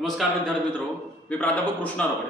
नमस्कार विद्यार्थी मित्रांनो, मी प्राध्यापक कृष्णा रोकडे.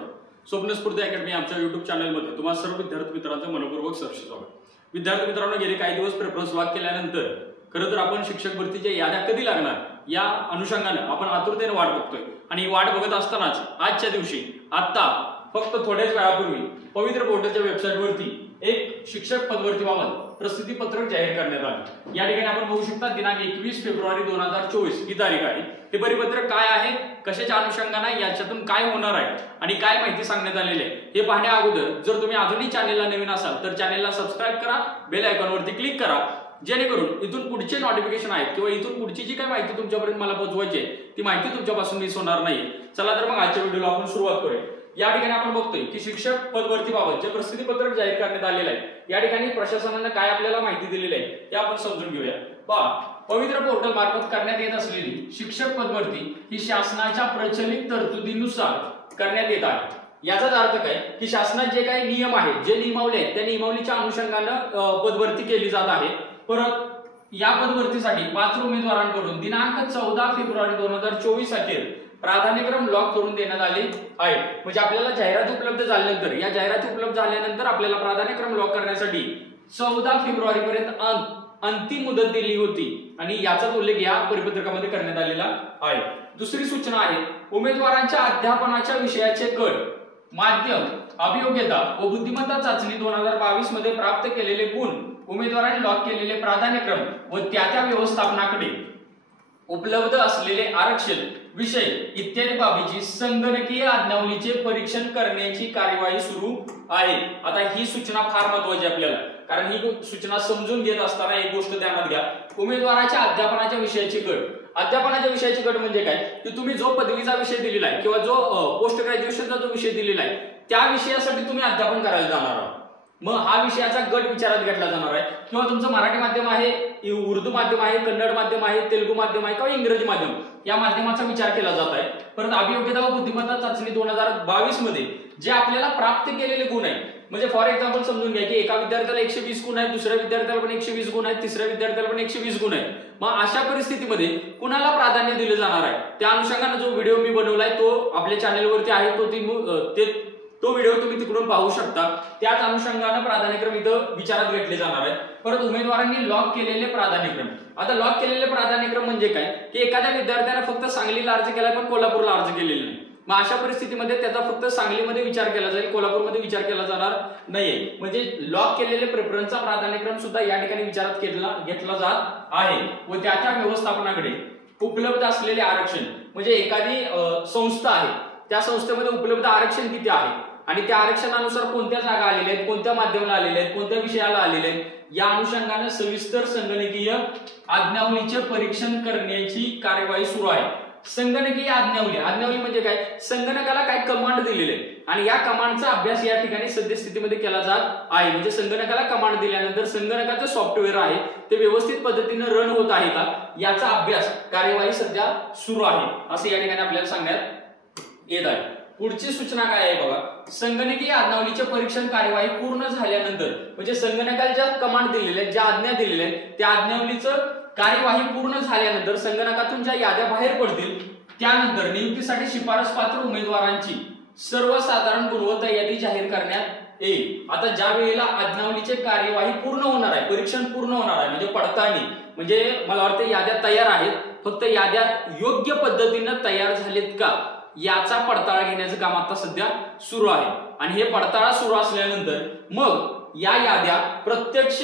स्वप्नस्फूर्ती अकॅडमी आमच्या YouTube चॅनलमध्ये तुम्हा सर्व विद्यार्थी मित्रांचं मनपूर्वक सहर्ष स्वागत. विद्यार्थी मित्रांनो, गेले काही दिवस प्रेफरन्स लॉक केल्यानंतर खरं तर आपण शिक्षक भरतीच्या याद्या कधी लागणार या अनुषंगाने आपण आतुरतेने वाट बघतोय. आणि ही वाट बघत असतानाच आजच्या दिवशी आता फक्त थोड्याच वेळापूर्वी पवित्र पोर्टलच्या वेबसाईटवरती एक शिक्षक पदभरतीबाबत प्रसिद्धी पत्रक जाहीर करण्यात आले. या ठिकाणी आपण बघू शकता दिनांक 21 फेब्रुवारी 2024 ही तारीख आहे. हे परिपत्रक काय आहे, कशाच्या अनुषंगाने याच्यातून काय होणार आहे आणि काय माहिती सांगण्यात आलेली आहे हे पाहण्या अगोदर जर तुम्ही अजूनही चॅनलला नवीन असाल तर चॅनलला सबस्क्राईब करा, बेल आयकॉनवरती क्लिक करा, जेणेकरून इथून पुढचे नोटिफिकेशन आहेत किंवा इथून पुढची जी काही माहिती तुमच्यापर्यंत मला पोहोचवायची आहे ती माहिती तुमच्यापासून मिस होणार नाही. चला तर मग आजच्या व्हिडिओला आपण सुरुवात करूया. या ठिकाणी आपण बघतोय की शिक्षक पदभरतीबाबत जे प्रसिद्धी पत्रक जाहीर करण्यात आलेलं आहे या ठिकाणी प्रशासनाने काय आपल्याला माहिती दिलेली आहे ते आपण समजून घेऊया. पहा, पवित्र पोर्टल मार्फत करण्यात येत असलेली शिक्षक पदभरती ही शासनाच्या प्रचलित तरतुदीनुसार करण्यात येत आहे. याचाच अर्थ काय की शासनात जे काही नियम आहेत, जे नियमावली आहेत त्या नियमावलीच्या अनुषंगाने पदभरती केली जात आहे. परत या पदभरतीसाठी पात्र उमेदवारांकडून दिनांक 14 फेब्रुवारी 2024 अखेर प्राधान्यक्रम लॉक करून देण्यात आले आहे. म्हणजे आपल्याला जाहिरात उपलब्ध झाल्यानंतर या जाहिराती उपलब्ध झाल्यानंतर आपल्याला प्राधान्यक्रम लॉक करण्यासाठी 14 फेब्रुवारी पर्यंत अंतिम मुदत दिली होती आणि याचाच उल्लेख या परिपत्रकामध्ये करण्यात आलेला आहे. दुसरी सूचना आहे, उमेदवारांच्या अध्यापनाच्या विषयाचे गट, माध्यम, अभियोग्यता व बुद्धिमत्ता चाचणी 2022 मध्ये प्राप्त केलेले गुण, उमेदवारांनी लॉक केलेले प्राधान्यक्रम व त्या व्यवस्थापनाकडे उपलब्ध असलेले आरक्षण विषय इत्यादी बाबीची संगणकीय आज्ञावलीचे परीक्षण करण्याची कार्यवाही सुरू आहे. आता ही सूचना फार महत्त्वाची आपल्याला, कारण ही सूचना समजून घेत असताना एक गोष्ट ध्यानात घ्या. उमेदवाराच्या अध्यापनाच्या विषयाचे गट, अध्यापनाच्या विषयाचे गट म्हणजे काय की तुम्ही जो पदवीचा विषय दिलेला आहे किंवा जो पोस्ट ग्रॅज्युएशनचा जो विषय दिलेला आहे त्या विषयासाठी तुम्ही अध्यापन करायला जाणार आहात. मग हा विषयाचा गट विचारात घेतला जाणार आहे. किंवा तुमचं मराठी माध्यम आहे, उर्दू माध्यम आहे, कन्नड माध्यम आहे, तेलुगू माध्यम आहे किंवा इंग्रजी माध्यम या माध्यमाचा विचार केला जात आहे. परत अभियोग्यता व बुद्धिमत्ता चाचणी 2022 मध्ये जे आपल्याला प्राप्त केलेले गुण आहे, म्हणजे फॉर एक्झाम्पल समजून घ्या की एका विद्यार्थ्याला 120 गुण आहेत, दुसऱ्या विद्यार्थ्याला पण 120 गुण आहेत, तिसऱ्या विद्यार्थ्याला पण 120 गुण आहेत. मग अशा परिस्थितीमध्ये कुणाला प्राधान्य दिले जाणार आहे त्या अनुषंगाने जो व्हिडिओ मी बनवलाय तो आपल्या चॅनलवरती आहे, तो व्हिडिओ तुम्ही तिकडून पाहू शकता. त्याच अनुषंगाने प्राधान्यक्रम इथं विचारात घेतले जाणार आहे. परत उमेदवारांनी लॉक केलेले प्राधान्यक्रम, आता लॉक केलेले प्राधान्यक्रम म्हणजे काय की एखाद्या विद्यार्थ्याने फक्त सांगलीला अर्ज केलाय पण कोल्हापूरला अर्ज केलेला नाही. मग अशा परिस्थितीमध्ये त्याचा फक्त सांगलीमध्ये विचार केला जाईल, कोल्हापूरमध्ये विचार केला जाणार नाहीये. म्हणजे लॉक केलेले प्रेफरन्सचा प्राधान्यक्रम सुद्धा या ठिकाणी विचारात घेतला जात आहे. व त्या व्यवस्थापनाकडे उपलब्ध असलेले आरक्षण, म्हणजे एखादी संस्था आहे त्या संस्थेमध्ये उपलब्ध आरक्षण किती आहे आणि त्या आरक्षणानुसार कोणत्या जागा आलेल्या आहेत, कोणत्या माध्यमाला आलेल्या आहेत, कोणत्या विषयाला आलेले आहेत या अनुषंगाने सविस्तर संगणकीय आज्ञावलीचे परीक्षण करण्याची कार्यवाही सुरू आहे. संगणकीय आज्ञावली म्हणजे काय, संगणकाला काय कमांड दिलेले आणि या कमांडचा अभ्यास या ठिकाणी सद्यस्थितीमध्ये केला जात आहे. म्हणजे संगणकाला कमांड दिल्यानंतर संगणकाचं सॉफ्टवेअर आहे ते व्यवस्थित पद्धतीने रन होत आहे का याचा अभ्यास कार्यवाही सध्या सुरू आहे असं या ठिकाणी आपल्याला सांगण्यात येत आहे. पुढची सूचना काय आहे बघा, संगणकीय आज्ञावलीचे परीक्षण कार्यवाही पूर्ण झाल्यानंतर, म्हणजे संगणकाला ज्या कमांड दिलेल्या आहेत, ज्या आज्ञा दिलेल्या आहेत त्या आज्ञावलीचं कार्यवाही पूर्ण झाल्यानंतर संगणकातून ज्या याद्या बाहेर पडतील त्यानंतर नियुक्तीसाठी शिफारस पात्र उमेदवारांची सर्वसाधारण गुणवत्ता यादी जाहीर करण्यात येईल. आता ज्या वेळेला आज्ञावलीचे कार्यवाही पूर्ण होणार आहे, परीक्षण पूर्ण होणार आहे म्हणजे पडताळणी, म्हणजे मला वाटतं याद्या तयार आहेत, फक्त याद्या योग्य पद्धतीने तयार झालेत का याचा पडताळा घेण्याचं काम आता सध्या सुरू आहे. आणि हे पडताळा सुरू असल्यानंतर मग या याद्या प्रत्यक्ष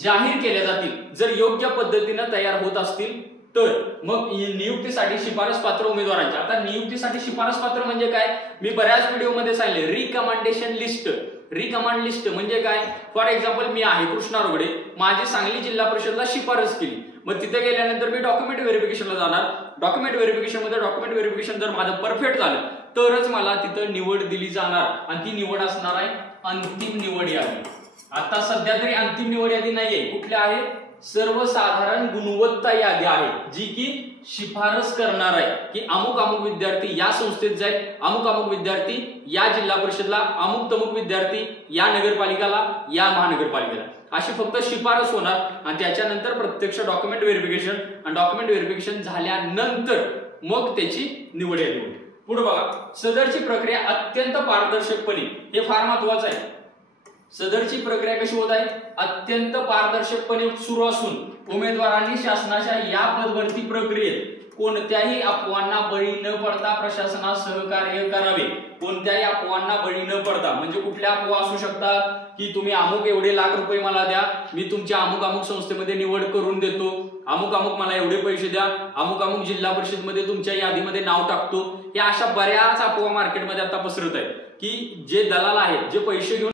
जाहीर केल्या जातील. जर योग्य पद्धतीने तयार होत असतील तर मग नियुक्तीसाठी शिफारस पात्र उमेदवारांच्या, आता नियुक्तीसाठी शिफारस पात्र म्हणजे काय, मी बऱ्याच व्हिडिओमध्ये सांगितले रिकमेंडेशन लिस्ट. रिकमांड लिस्ट म्हणजे काय, फॉर एक्झाम्पल मी आहे कृष्णा रोकडे, माझी सांगली जिल्हा परिषदला शिफारस केली, मग तिथे गेल्यानंतर मी डॉक्युमेंट व्हेरिफिकेशनला जाणार. डॉक्युमेंट व्हेरिफिकेशन जर माझं परफेक्ट झालं तरच मला तिथं निवड दिली जाणार आणि ती निवड असणार आहे अंतिम निवड यादी. आता सध्या तरी अंतिम निवड यादी नाहीये, कुठल्या आहे, सर्वसाधारण गुणवत्ता यादी आहे जी की शिफारस करणार आहे की अमुक अमुक विद्यार्थी या संस्थेत जाईल, अमुक अमुक विद्यार्थी या जिल्हा परिषदला, अमुक तमुक विद्यार्थी या नगरपालिकाला, या महानगरपालिकेला, अशी फक्त शिफारस होणार. आणि त्याच्यानंतर प्रत्यक्ष डॉक्युमेंट व्हेरिफिकेशन, आणि डॉक्युमेंट व्हेरिफिकेशन झाल्यानंतर मग त्याची निवड यादी होईल. पुढे बघा, सदरची प्रक्रिया अत्यंत पारदर्शकपणे, हे फार महत्वाचं आहे. सदरची प्रक्रिया कशी होत आहे? अत्यंत पारदर्शकपणे सुरू असून उमेदवारांनी शासनाच्या या पदभरती प्रक्रियेत कोणत्याही अफवांना बळी न पडता प्रशासनास सहकार्य करावे. कोणत्याही अफवांना बळी न पडता म्हणजे कुठल्या अफवा असू शकतात की तुम्ही अमुक एवढे लाख रुपये मला द्या, मी तुमच्या अमुक अमुक संस्थेमध्ये निवड करून देतो, अमुक अमुक मला एवढे पैसे द्या, अमुक अमुक जिल्हा परिषद मध्ये तुमच्या यादीमध्ये नाव टाकतो. या अशा बऱ्याच अफवा मार्केटमध्ये आता पसरत आहेत की जे दलाल आहेत, जे पैसे घेऊन